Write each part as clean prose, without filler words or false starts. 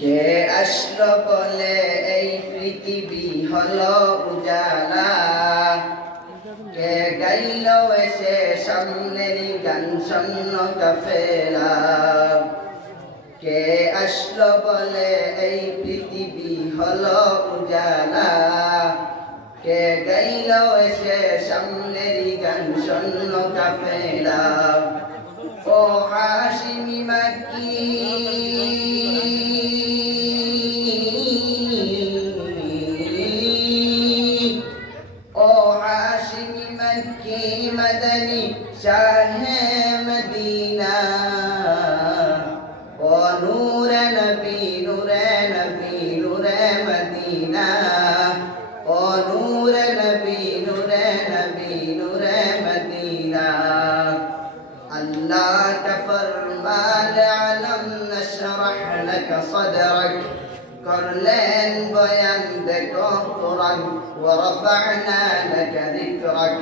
কে আসলো বলে এই পৃথিবী হলো উজালা, কে গাইল এসে সামনের গান শূন্য কাফেলা। কে আসলো বলে এই পৃথিবী হলো উজালা, কে গাইল এসে সামনের গান শূন্য কাফেলা। ও হাশিমি মাক্কি मदनी शाह मदीना, ओ नूर नबी नूरे नबी नूरे मदीना, ओ नूर नबी नूरे नबी नूरे मदीना। अल्लाह का फरमान अलम नशरह लक सदरक, कर लेन बयान देखो कुरान व रफअना लक ذिक्रक।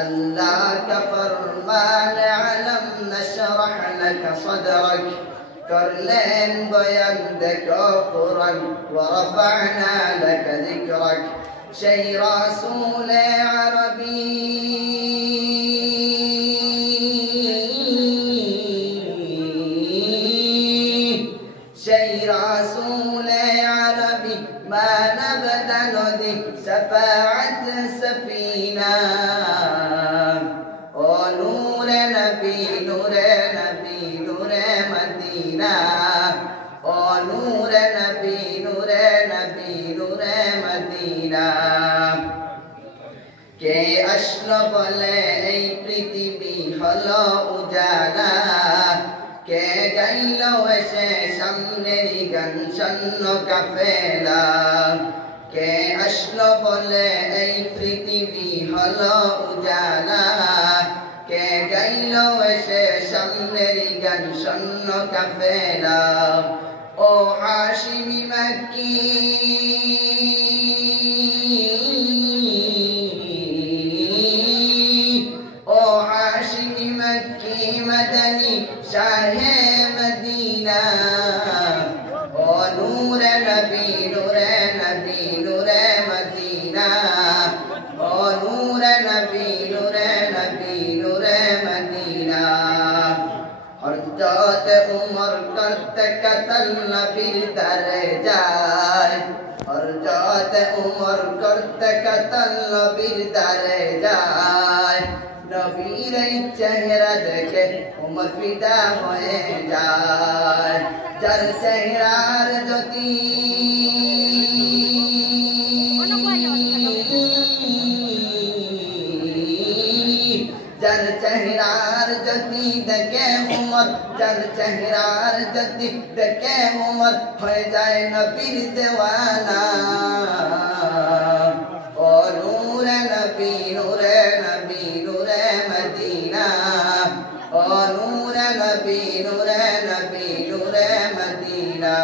अल्लाह का फरमान अलम नशरह लक सदरक, कर लेन बयान देखो कुरान व रफअना लक ذिक्रक। शै रसूल अरबी शै रसूल अरबी मा नबदा नदी शफाअत सफीना, ओ नूर नबी नूरे नबी नूरे मदीना, ओ नूर नबी नूरे नबी नूरे मदीना। কে আসলো বলে এই পৃথিবী হলো উজালা, কে গাইল এসে সামনের গান শূন্য কাফেলা। কে আসলো বলে এই পৃথিবী হলো উজালা, কে গাইল এসে সামনের গান শূন্য কাফেলা। ও হাশিমি মাক্কি ओ हाशिमी मक्की मदनी शाह मदीना, ओ नूर नबी नूरे नबी नूरे मदीना, ओ नूर नबी नूरे नबी नूरे मदीना। हज़रत उमर करते कत्ल नबीर दरे जाए, हज़रत उमर करते कत्ल नबीर दरे जाए। नबीर चेहरा देखे उमर फिदा होए जाए, जर चेहरार ज्योति जर चेहरार ज्योति देखे उमर, जर चेहरार ज्योति देखे उमर हो जाए नबीर दीवाना। ओ नूर नबी नूरे नबी नूरे मदीना, ओ नूर नबी नूरे नबी नूरे मदीना।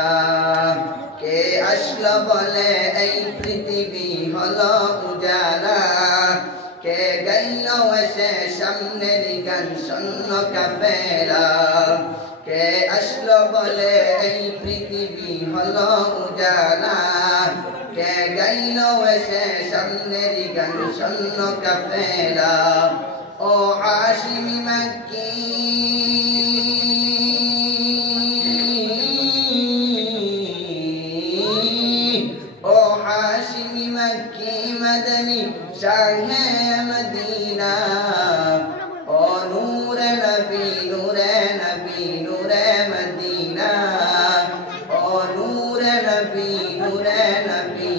কে আসলো বলে এই পৃথিবী হলো উজালা, কে গাইল এসে সামনের গান শূন্য কাফেলা। কে আসলো বলে এই পৃথিবী হলো উজালা, কে গাইল এসে সামনের গান শূন্য কাফেলা। ও হাশিমি মাক্কি ओ हाशिमी मक्की मदनी शाह मदीना, ओ नूर नबी नूरे नबी नूरे मदीना, ओ नूर नबी नूरे नबी